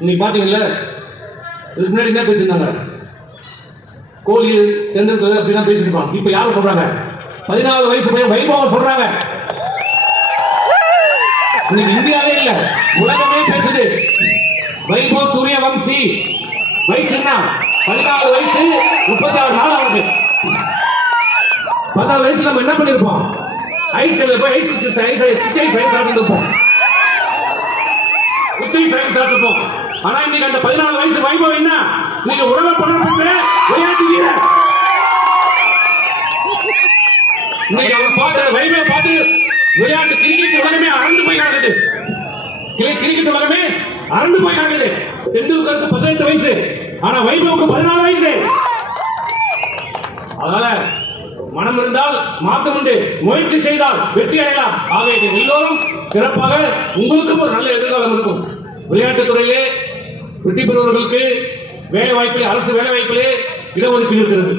இன்னைக்கு பாத்தீங்கல்ல இதுக்கு முன்னாடி என்ன பேசியிருந்தாங்க? கோழி தேர்ந்தெடுத்தது அப்படிலாம் பேசியிருப்பான் இப்ப யாரும் சொல்றாங்க? பதினாலு வயசு பையன் வைபவம் சொல்றாங்க. இன்னைக்கு இந்தியாவே இல்ல. உலகமே பேசுது. வைபவ் சூரியவம்சி. வயசு என்ன பதினாலு வயசு முப்பத்தி ஆறு நாள் ஆகுது. பதினாலு வயசு நம்ம என்ன பண்ணிருப்போம்? ஐஸ் போய் ஐஸ் குச்சி ஐஸ் ஐஸ் ஐஸ் சாப்பிட்டு இருப்போம். குச்சி ஐஸ் சாப்பிட்டுப்போம் ஆனா இன்னைக்கு அந்த பதினாலு வயசு வைபவம் என்ன? நீங்க உலக புகழ் பெற்ற விளையாட்டு வீரர். இன்னைக்கு அவங்க பார்த்த வைபவ பார்த்து விளையாட்டு கிரிக்கெட் உலகமே அறந்து போய் கிடக்குது. கிரி- கிரிக்கெட் உலகமே அறந்து போய் கிடக்குது. தெண்டுல்கருக்கு பதினெட்டு வயசு. ஆனா வைபவுக்கு பதினாலு வயசு. அதனால மனம் இருந்தால் மாற்றம் உண்டு. முயற்சி செய்தால் வெற்றி அடையலாம். ஆக இது எல்லோரும் சிறப்பாக உங்களுக்கும் ஒரு நல்ல எதிர்காலம் இருக்கும். விளையாட்டுத் துறையிலே வெற்றி பெறுவர்களுக்கு வேலை வாய்ப்பிலே அரசு வேலை வாய்ப்பிலே இடஒதுக்கீடு இருக்கிறது.